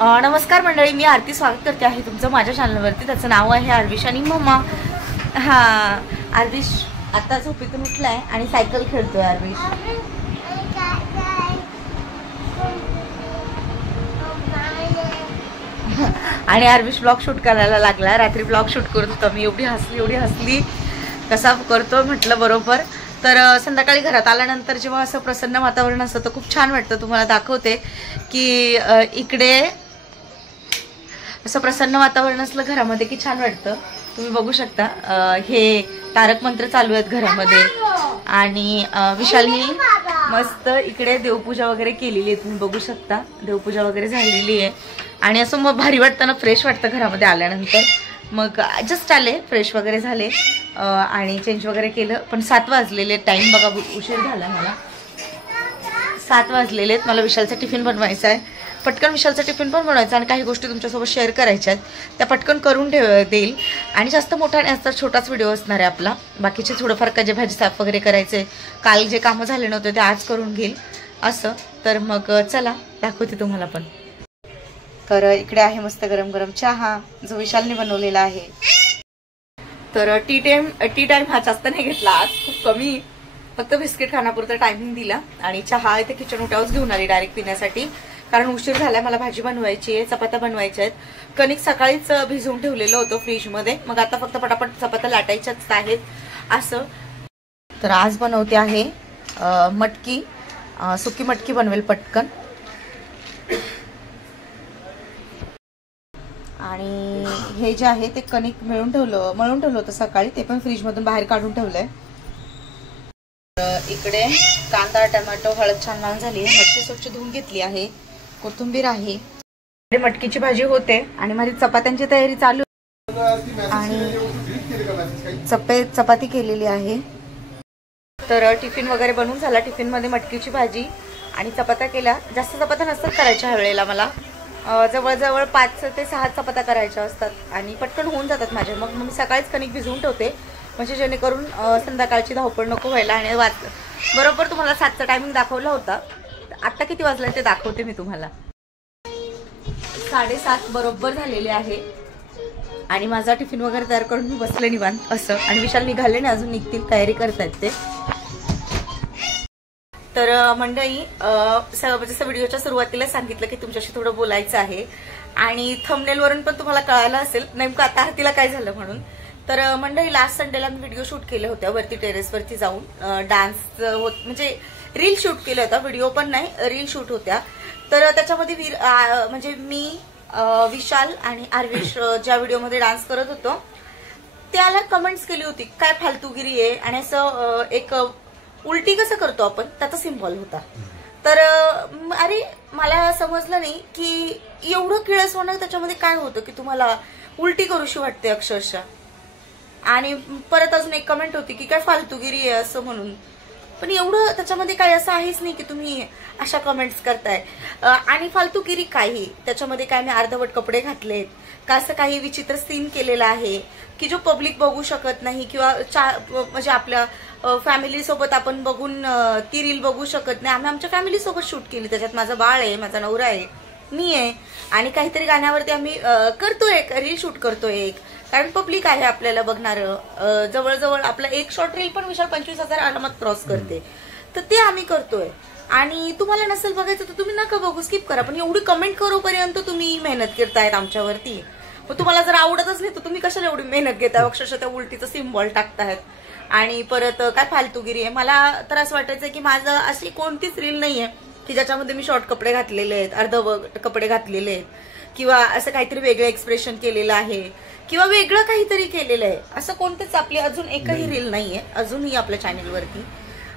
नमस्कार मंडळी, मी आरती स्वागत करते आहे तुमचं माझ्या चॅनलवरती. त्याचं नाव आहे आर्विश आणि मम्मा. आर्विश आता झोपेतून उठलाय आणि सायकल खेळतोय आर्विश. आणि आर्विश ब्लॉग शूट करायला लागला. रात्री ब्लॉग शूट करत होता मी. एवढी हसली कसा करतो म्हटलं बरोबर. तर संध्याकाळी घरात आल्यानंतर जेव्हा असं प्रसन्न वातावरण असतं तर खूप छान वाटतं. तुम्हाला दाखवते की इकडे असं प्रसन्न वातावरण असलं घरामध्ये की छान वाटतं. तुम्ही बघू शकता हे तारक मंत्र चालू आहेत घरामध्ये. आणि विशालनी मस्त इकडे देवपूजा वगैरे केलेली आहे. तुम्ही बघू शकता देवपूजा वगैरे झालेली आहे. आणि असं मग भारी वाटतं ना, फ्रेश वाटतं घरामध्ये आल्यानंतर. मग जस्ट आले, फ्रेश वगैरे झाले आणि चेंज वगैरे केलं. पण 7 वाजलेले, टाइम बघा उशीर झाला मला. 7 वाजलेले आहेत. मला विशालचा टिफिन बनवायचा आहे. पटकन विशालचा टिफिन पण बनवायचा आणि काही गोष्टी तुमच्यासोबत शेअर करायच्या आहेत. त्या पटकन करून देईल. आणि जास्त मोठा नाही असता, छोटाच व्हिडिओ असणार आहे आपला. बाकीचे थोडंफार जे भाजी साफ वगैरे करायचे, काल जे कामं झाले नव्हते ते आज करून घेईल असं. तर मग चला दाखवते तुम्हाला पण. तर इकडे आहे मस्त गरम गरम चहा जो विशालने बनवलेला आहे. तर टी टाइम हा जास्त नाही घेतला आज, खूप कमी, फक्त बिस्किट खाण्यापुरता टायमिंग दिला. आणि चहा इथे किचन ओट्यावरच घेऊन आली डायरेक्ट पिण्यासाठी, कारण उशीर झालाय. मला भाजी बनवायची आहे, चपात्या बनवायच्या आहेत. कणिक सकाळीच भिजवून ठेवलेलं होतं फ्रीजमध्ये. मग आता फक्त पटापट चपात्या लाटायच्याच आहेत असं. तर आज बनवते आहे मटकी, सुकी मटकी बनवेल पटकन. आणि हे जे आहे ते कणिक मळून ठेवलं होतं सकाळी, ते पण फ्रीजमधून बाहेर काढून ठेवलंय. इकडे कांदा, टोमॅटो, हळद छान लावून झाली. मटकी स्वच्छ धुवून घेतली आहे. कोथिंबीर आहे. मटकीची भाजी होते आणि माझी चपात्यांची तयारी चालू. आणि चपाती केलेली आहे. तर टिफिन वगैरे बनवून झाला. टिफिन मध्ये मटकीची भाजी आणि चपात्या केल्या. जास्त चपात्या नसतात करायच्या ह्या वेळेला मला. जवळजवळ 5 ते 6 चपात्या करायच्या असतात आणि पटकन होऊन जातात माझ्या. मग मी सकाळीच कणिक भिजवून ठेवते, म्हणजे जेणेकरून संध्याकाळची धावपळ नको व्हायला. आणि बरोबर तुम्हाला 7चा टायमिंग दाखवला होता. आता किती वाजले ते दाखवते मी तुम्हाला. 7:30 बरोबर झालेले आहे. आणि माझा टिफिन वगैरे तयार करून मी बसले निवांत असं. आणि विशाल निघाले नाही अजून, निघतील, तयारी करतायत ते. तर मंडळी जसं व्हिडिओच्या सुरुवातीला सांगितलं की तुमच्याशी थोडं बोलायचं आहे. आणि थंबनेल वरून पण तुम्हाला कळालं असेल नेमकं आता आरतीला काय झालं म्हणून. तर मंडळी लास्ट संडेला मी व्हिडिओ शूट केले होत्या वरती टेरेसवरती जाऊन. डान्स म्हणजे रील शूट केलं होतं, व्हिडिओ पण नाही, रील शूट होत्या. तर त्याच्यामध्ये म्हणजे मी, विशाल आणि आर्विश ज्या व्हिडिओमध्ये डान्स करत होतो त्याला कमेंट्स केली होती काय फालतूगिरी आहे. आणि असं एक उलटी कसं करतो आपण त्याचा सिम्बॉल होता. तर अरे मला समजलं नाही की एवढं किळसवाणं त्याच्यामध्ये काय होतं की तुम्हाला उलटी करूशी वाटते अक्षरशः. आणि परत अजून एक कमेंट होती की काय फालतूगिरी आहे असं म्हणून. पण एवढं त्याच्यामध्ये काही असं आहेच नाही की तुम्ही अशा कमेंट्स करताय. आणि फालतूगिरी काही त्याच्यामध्ये काय मी अर्धवट कपडे घातलेत का, असं काही विचित्र सीन केलेला आहे की जो पब्लिक बघू शकत नाही, किंवा म्हणजे आपल्या फॅमिली सोबत आपण बघून ती रील बघू शकत नाही. आम्ही आमच्या फॅमिली सोबत शूट केली. त्याच्यात माझा बाळ आहे, माझा नवरा आहे, मी आहे. आणि काहीतरी गाण्यावरती आम्ही करतोय, रील शूट करतोय एक, कारण पब्लिक आहे आपल्याला बघणार. जवळजवळ आपला एक शॉर्ट रील पण विशाल 25,000 आरामात क्रॉस करते. तर ते आम्ही करतोय. आणि तुम्हाला नसेल बघायचं तर तुम्ही नका बघू, स्किप करा. पण एवढी कमेंट करूपर्यंत तुम्ही मेहनत करतायत आमच्यावरती. मग तुम्हाला जर आवडतच नाही तर तुम्ही कशाला एवढी मेहनत घेताय, अक्षरशः त्या उलटीचं सिम्बॉल टाकतायत. आणि परत काय फालतूगिरी आहे. मला तर असं वाटायचं की माझं अशी कोणतीच रील नाहीये की ज्याच्यामध्ये मी शॉर्ट कपडे घातलेले आहेत, अर्धवट कपडे घातलेले आहेत, किंवा असं काहीतरी वेगळं एक्सप्रेशन केलेलं आहे, किंवा वेगळं काहीतरी केलेलं आहे. असं कोणतेच आपली अजून एकही रील नाहीये अजूनही आपल्या चॅनेलवरती.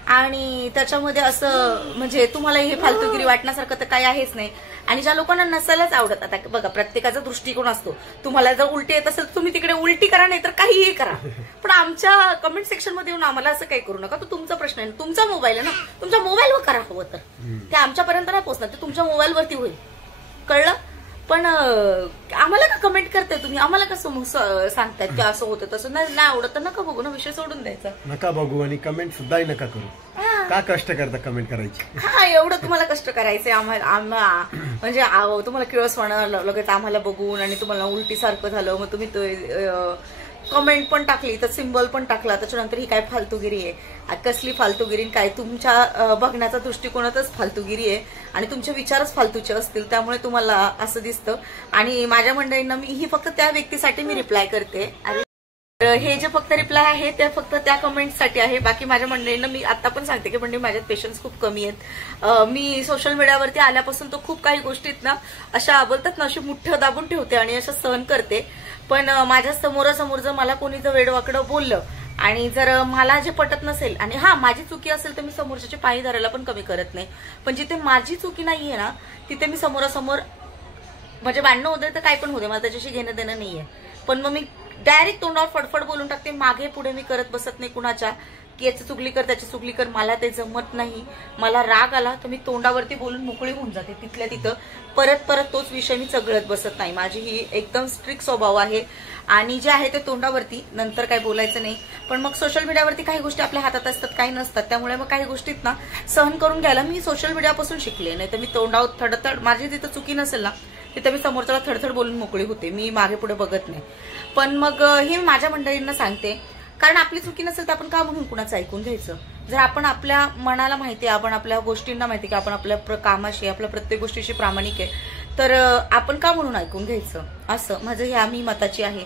आणि त्याच्यामध्ये असं म्हणजे तुम्हाला हे फालतूगिरी वाटण्यासारखं तर काही आहेच नाही. आणि ज्या लोकांना नसायलाच आवडत, आता बघा प्रत्येकाचा दृष्टिकोन असतो. तुम्हाला जर उलटी येत असेल तर तुम्ही तिकडे उलटी करा, नाही तर काहीही करा. पण आमच्या कमेंट सेक्शन मध्ये येऊन आम्हाला असं काही करू नका. तो तुमचा प्रश्न आहे, तुमचा मोबाईल आहे ना, तुमच्या मोबाईलवर करा हवं तर. ते आमच्यापर्यंत नाही पोहोचणार, ते तुमच्या मोबाईलवरती होईल, कळलं. पण आम्हाला का कमेंट करताय तुम्ही, आम्हाला कसं सांगतायत की असं होतं तसं. नाही आवडत तर नका बघू ना, विषय सोडून द्यायचा, नका बघू आणि कमेंट सुद्धा नका करू. का कष्ट करता कमेंट करायची? हा, एवढं तुम्हाला कष्ट करायचंय आम्हाला म्हणजे तुम्हाला किळसवाणं लगेच आम्हाला बघून आणि तुम्हाला उलटी सारखं झालं, मग तुम्ही कमेंट पण टाकली, तर सिम्बॉल पण टाकला, त्याच्यानंतर ही काय फालतूगिरी आहे? कसली फालतूगिरी? काय तुमच्या बघण्याचा दृष्टिकोनातच फालतूगिरी आहे आणि तुमचे विचारच फालतूचे असतील, त्यामुळे तुम्हाला असं दिसतं. आणि माझ्या मंडळींना ही फक्त त्या व्यक्तीसाठी मी रिप्लाय करते. हे जे फक्त रिप्लाय आहे ते फक्त त्या कमेंटसाठी आहे. बाकी माझ्या मंडळींना मी आता पण सांगते की मंडळी, माझ्यात पेशन्स खूप कमी आहेत. मी सोशल मीडियावरती आल्यापासून तो खूप काही गोष्टीत ना अशा बोलतात ना, अशी मुठ्ठ दाबून ठेवते आणि अशा सहन करते. पण माझ्या समोरासमोर जर मला कोणी जर वेडवाकडं बोललं आणि जर मला जे पटत नसेल आणि हा माझी चुकी असेल तर मी समोरच्याची पायी धरायला पण कमी करत नाही. पण जिथे माझी चुकी नाहीये ना तिथे मी समोरासमोर म्हणजे भांडणं होते तर काय पण होते, मला त्याच्याशी घेणं देणं नाहीये. पण मग मी डायरेक्ट तोंडावर फडफड बोलून टाकते, मागे पुढे मी करत बसत नाही कुणाच्या की याची चुगली कर त्याची चुगली कर. मला ते जमत नाही. मला राग आला तर मी तोंडावरती बोलून मोकळी होऊन जाते. तिथल्या तिथं परत तोच विषय मी चगळत बसत नाही. माझी ही एकदम स्ट्रिक्ट स्वभाव आहे आणि जे आहे ते तोंडावरती, नंतर काय बोलायचं नाही. पण मग सोशल मीडियावरती काही गोष्टी आपल्या हातात असतात, काही नसतात. त्यामुळे मग काही गोष्टीत ना सहन करून घ्यायला मी सोशल मीडियापासून शिकले. नाही तर मी तोंडावर थडथड, माझी जिथं चुकी नसेल ना तिथं मी समोरच्याला थडथड बोलून मोकळी होते. मी मागे पुढे बघत नाही. पण मग हे माझ्या मंडळींना सांगते, कारण आपली चुकी नसेल तर आपण का म्हणून कुणाचं ऐकून घ्यायचं? जर आपण आपल्या मनाला माहिती आहे, आपण आपल्या गोष्टींना माहिती की आपण आपल्या कामाशी, आपल्या प्रत्येक गोष्टीशी प्रामाणिक आहे, तर आपण का म्हणून ऐकून घ्यायचं? असं माझं ह्या मी मताची आहे.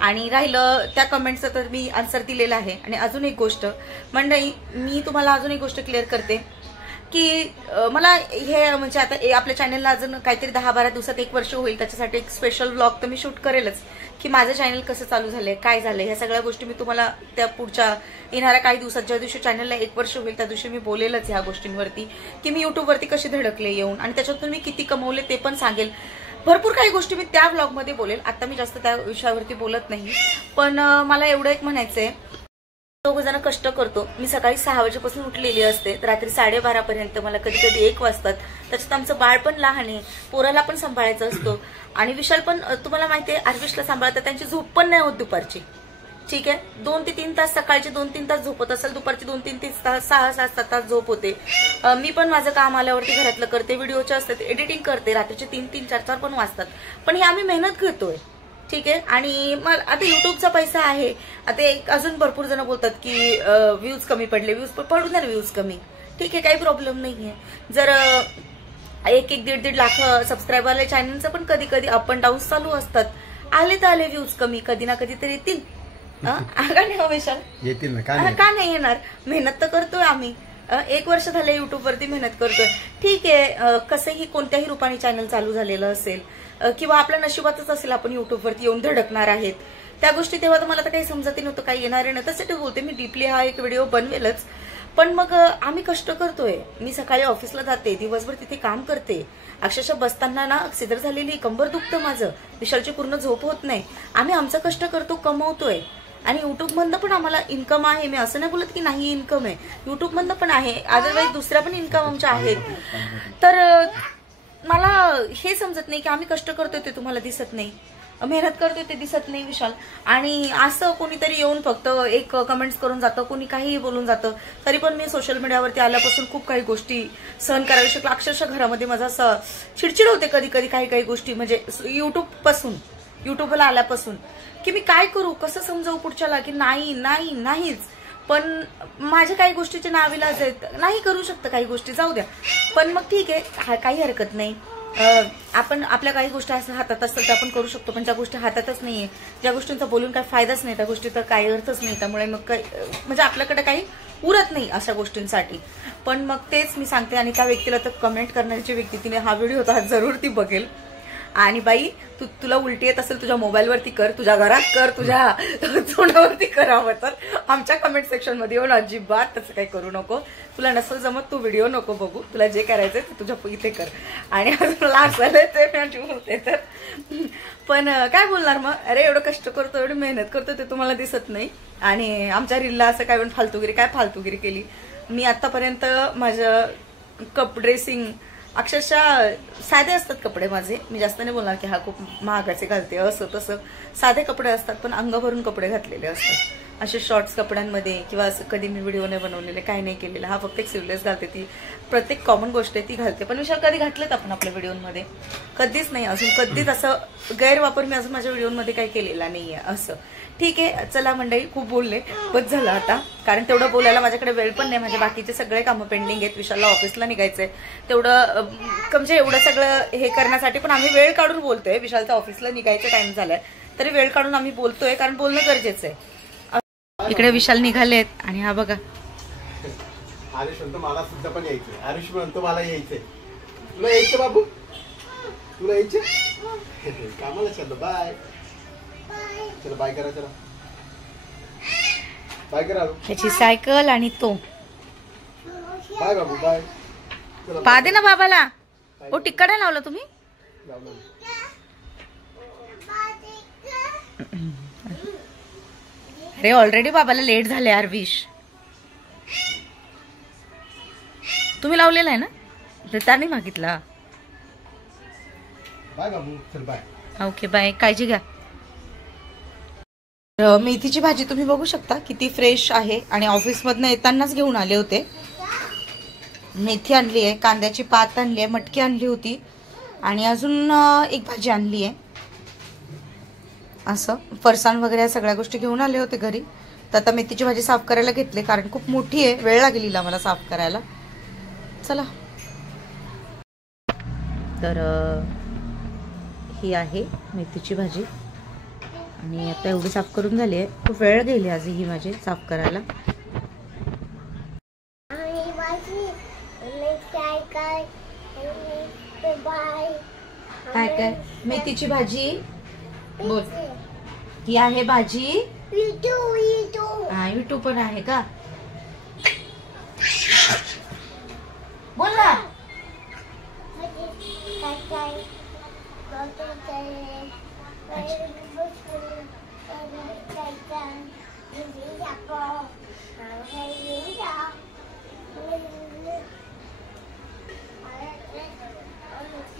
आणि राहिलं त्या कमेंटचं तर मी आन्सर दिलेला आहे. आणि अजून एक गोष्ट मंडळी, मी तुम्हाला अजून एक गोष्ट क्लिअर करते की मला हे म्हणजे आता आपल्या चॅनलला अजून काहीतरी 10-12 दिवसात 1 वर्ष होईल. त्याच्यासाठी एक स्पेशल व्लॉग तर मी शूट करेलच की माझं चॅनल कसं चालू झालंय, काय झालंय, ह्या सगळ्या गोष्टी मी तुम्हाला त्या पुढच्या येणाऱ्या काही दिवसात, ज्या दिवशी चॅनलला 1 वर्ष होईल त्या दिवशी मी बोलेलच ह्या गोष्टींवरती की मी युट्यूबवरती कशी धडकले येऊन आणि त्याच्यातून मी किती कमवले ते पण सांगेल. भरपूर काही गोष्टी मी त्या व्लॉगमध्ये बोलेल. आता मी जास्त त्या विषयावरती बोलत नाही. पण मला एवढं एक म्हणायचंय, 2 जण कष्ट करतो. मी सकाळी 6 वाजेपासून उठलेली असते तर रात्री 12:30 पर्यंत, मला कधी कधी 1 वाजतात. त्याच्यात आमचं बाळ पण लहान आहे, पोराला पण सांभाळायचं असतो. आणि विशाल पण तुम्हाला माहिती आहे आर्विशला सांभाळतात, त्यांची झोप पण नाही होत दुपारची. ठीक आहे, 2 ते 3 तास सकाळचे 2-3 तास झोपत असेल, दुपारची 2-3 तास 6-7 तास झोप होते. मी पण माझं काम आल्यावरती घरातलं करते, व्हिडिओचे असतात, एडिटिंग करते, रात्रीचे 3-3, 4-4 पण वाजतात. पण हे आम्ही मेहनत घेतोय. ठीक आहे. आणि मग आता युट्यूबचा पैसा आहे. आता एक अजून भरपूर जण बोलतात की व्ह्यूज कमी पडले, व्ह्यूज पडू द्या, व्ह्यूज कमी, ठीक आहे, काही प्रॉब्लेम नाहीये. जर 1-1-1.5 लाख सबस्क्रायबर चॅनलचं पण कधी कधी अप अँड डाऊन चालू असतात. आले तर आले व्ह्यूज कमी, कधी ना कधी तर येतील. का नाही विशाल? येतील ना, का नाही येणार? मेहनत तर करतोय आम्ही. 1 वर्ष झाले युट्यूबवरती मेहनत करतोय. ठीक आहे, कसंही कोणत्याही रूपाने चॅनल चालू झालेलं असेल किंवा आपल्या नशिबातच असेल आपण युट्यूबवरती येऊन धडकणार आहेत, त्या गोष्टी तेव्हा तर मला तर काही समजत नव्हतं, काही येणार नाही. तसं ते बोलते मी डीपली हा एक व्हिडिओ बनवेलच. पण मग आम्ही कष्ट करतोय. मी सकाळी ऑफिसला जाते, दिवसभर तिथे काम करते. अक्षरशः बसताना ना सिदर झालेली, कंबर दुखतं माझं, विशालची पूर्ण झोप होत नाही. आम्ही आमचं कष्ट करतो, कमवतोय. आणि युट्यूबमधनं पण आम्हाला इन्कम आहे. मी असं नाही बोलत की नाही इन्कम आहे, युट्यूबमधनं पण आहे, अदरवाईज दुसऱ्या पण इन्कम आमच्या आहेत. तर मला हे समजत नाही की आम्ही कष्ट करतोय ते तुम्हाला दिसत नाही, मेहनत करतोय ते दिसत नाही विशाल. आणि असं कोणीतरी येऊन फक्त एक कमेंट्स करून जातं, कोणी काहीही बोलून जातं. तरी पण मी सोशल मीडियावरती आल्यापासून खूप काही गोष्टी सहन करायला शिकलो. अक्षरशः घरामध्ये माझा असं चिडचिड होते कधी कधी काही काही गोष्टी, म्हणजे युट्यूबला आल्यापासून की मी काय करू, कसं समजावू पुढच्याला की नाहीच. पण माझ्या काही गोष्टीचे नाविलाज आहेत, नाही करू शकतं काही गोष्टी, जाऊ द्या. पण मग ठीक आहे, काही हरकत नाही. आपण आपल्या काही गोष्टी असं हातात असतात त्या आपण करू शकतो. पण ज्या गोष्टी हातातच नाहीये, ज्या गोष्टींचा बोलून काही फायदाच नाही, त्या गोष्टीचा काही अर्थच नाही. त्यामुळे मग काही म्हणजे आपल्याकडे काही उरत नाही अशा गोष्टींसाठी. पण मग तेच मी सांगते. आणि त्या व्यक्तीला तर कमेंट करण्याची व्यक्ती, तिने हा व्हिडिओ होता जरूर ती बघेल. आणि बाई तुला उलटी येत असेल तुझ्या मोबाईलवरती कर, तुझ्या घरात कर, तुझ्या तोंडावरती करावं. तर आमच्या कमेंट सेक्शन मध्ये येऊन अजिबात तसं काही करू नको. तुला नसेल जमत तू व्हिडिओ नको बघू, तुला जे करायचंय ते तुझ्या इथे कर. आणि मला असायला ते बोलते तर पण काय बोलणार मग. अरे एवढं कष्ट करतो, एवढी मेहनत करतो, ते तुम्हाला दिसत नाही. आणि आमच्या रीलला असं काय फालतूगिरी केली. मी आतापर्यंत माझं ड्रेसिंग अक्षरशः साधे असतात कपडे माझे. मी जास्त नाही बोलणार की हा खूप महागाचे घालते असं तसं. साधे कपडे असतात पण अंग भरून कपडे घातलेले असतात. असे शॉर्ट्स कपड्यांमध्ये किंवा असं कधी मी व्हिडिओ नाही बनवलेले, काही नाही केलेलं. हा फक्त एक स्लीवलेस घालते, ती प्रत्येक कॉमन गोष्ट आहे ती घालते. पण विशाल कधी घातलेत आपण आपल्या व्हिडिओमध्ये? कधीच नाही अजून, कधीच असं गैरवापर मी अजून माझ्या व्हिडिओमध्ये काही केलेला नाहीये असं. ठीक आहे, चला मंडळी, खूप बोलले, बस झालं आता. कारण तेवढं बोलायला माझ्याकडे वेळ पण नाही, माझे बाकीचे सगळे कामं पेंडिंग आहेत. विशालला ऑफिसला निघायचंय, तेवढं म्हणजे एवढं सगळं हे करण्यासाठी पण आम्ही वेळ काढून बोलतोय. विशालचा ऑफिसला निघायचा टाइम झालाय तरी वेळ काढून आम्ही बोलतोय, कारण बोलणं गरजेचं आहे. इकडे विशाल निघालेत आणि हा बघा आरुष म्हणतो मला सुद्धा पण यायचंय. आरुष म्हणतो मला यायचंय. तुला यायचं बाबू? तुला यायचं? कामाला चाललो. बाय. चला बाय करा. चला बाय करा. त्याची सायकल आणि तो बाय बाबू बाय. पा दे ना बाबाला. ओ टिक्का नाही लावला तुम्ही? अरे ऑलरेडी बाबाला लेट झाले यार. विश तुम्ही लावलेला आहे ना, तर त्याने मागितला. बाय बाबू. चल बाय. ओके बाय, काळजी घ्या. मेथीची भाजी तुम्ही बघू शकता किती फ्रेश आहे आणि ऑफिसमधनं येतानाच घेऊन आले होते. मेथी आणली आहे, कांद्याची पात आणली आहे, मटकी आणली होती आणि अजून एक भाजी आणली आहे. असं फरसाण वगैरे या सगळ्या गोष्टी घेऊन आले होते घरी. तर आता मेथीची भाजी साफ करायला घेतली, कारण खूप मोठी आहे, वेळ लागेल मला साफ करायला. चला, तर ही आहे मेथीची भाजी आणि आता एवढी साफ करून झाली आहे. खूप वेळ गेली आज ही भाजी साफ करायला. काय काय मेथीची भाजी बोल. ही आहे भाजी. हा युट्यूब पण आहे का? बोल ना.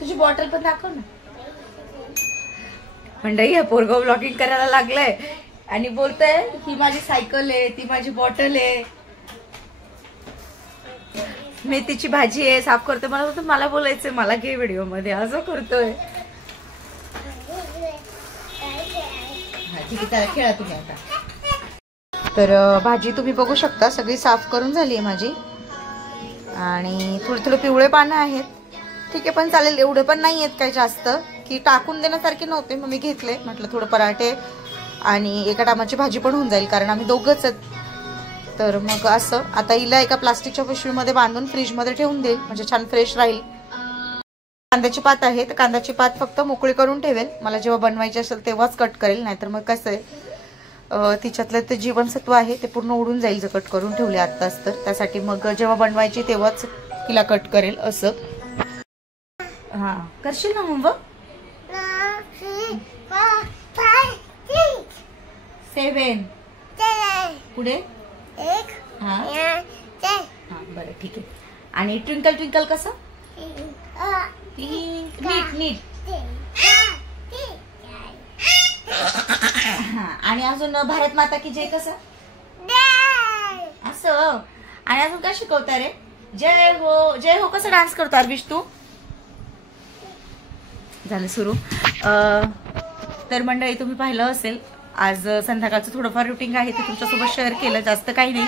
तुझी बॉटल पण दाखव ना. मंडळी पोरगाव ब्लॉगिंग करायला लागलाय आणि बोलतोय ही माझी सायकल आहे, ती माझी बॉटल आहे, मेथीची भाजी आहे, साफ करतोय. मला बोलायचंय, मला घे व्हिडिओ मध्ये, असं करतोय. ठीक आहे, त्याला खेळा तुम्ही आता. तर भाजी तुम्ही बघू शकता सगळी साफ करून झाली आहे माझी आणि थोडे थोडे पिवळे पानं आहेत. ठीक आहे, पण चालेल, एवढे पण नाही आहेत काही जास्त की टाकून देण्यासारखे नव्हते. मग मी घेतले, म्हटलं थोडं पराठे आणि एका टामाची भाजी पण होऊन जाईल, कारण आम्ही दोघंच आहेत. तर मग असं आता हिला एका प्लास्टिकच्या पिशवीमध्ये बांधून फ्रीजमध्ये ठेवून देईल, म्हणजे छान फ्रेश राहील. कांद्याची पात आहे, तर कांद्याची पात फक्त मोकळी करून ठेवेल. मला जेव्हा बनवायची असेल तेव्हाच कट करेल, नाहीतर मग कसं आहे तिच्यातलं ते जीवनसत्व आहे ते पूर्ण उडून जाईल जर कट करून ठेवले आत्ताच. तर त्यासाठी मग जेव्हा बनवायची तेव्हाच तिला कट करेल असं. हा, करशील ना होमवर्क? 7 पुढे हा बरं ठीक आहे. आणि ट्विंकल ट्विंकल कसं? नीट नीट. आणि अजून भारत माता की जय कसं असं. आणि अजून काय शिकवता रे? जय हो जय हो कसं डान्स करतो अरविश तू? झालं सुरू. तर मंडळी तुम्ही पाहिलं असेल आज संध्याकाळचं थोडंफार रुटीन आहे ते तुमच्यासोबत शेअर केलं, जास्त काही नाही.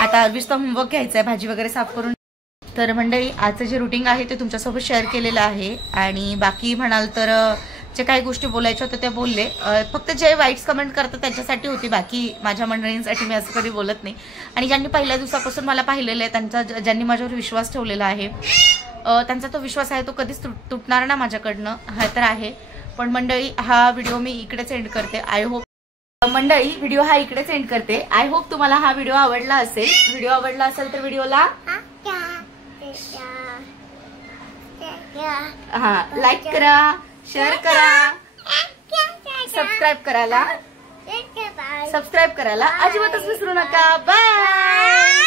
आता अरविशचा होमवर्क घ्यायचा आहे, भाजी वगैरे साफ करून. तर मंडळी आजचं जे रुटीन आहे ते तुमच्यासोबत शेअर केलेलं आहे. आणि बाकी म्हणाल तर जे काही गोष्टी बोलायच्या होत्या त्या बोलले. फक्त जे वाईट्स कमेंट करतात त्यांच्यासाठी होती, बाकी माझ्या मंडळींसाठी मी असं कधी बोलत नाही. आणि ज्यांनी पहिल्या दिवसापासून मला पाहिलेलं आहे, त्यांचा ज्यांनी माझ्यावर विश्वास ठेवलेला आहे, त्यांचा तो विश्वास आहे तो कधीच तुटणार ना माझ्याकडनं, हा तर आहे. पण मंडळी हा व्हिडिओ मी इकडेच एंड करते. आय होप मंडळी व्हिडिओ हा इकडेच एंड करते. आय होप तुम्हाला हा व्हिडिओ आवडला असेल. व्हिडिओ आवडला असेल तर व्हिडिओला हा लाईक करा, शेअर करा, सबस्क्राईब करायला अजिबातच विसरू नका. बाय.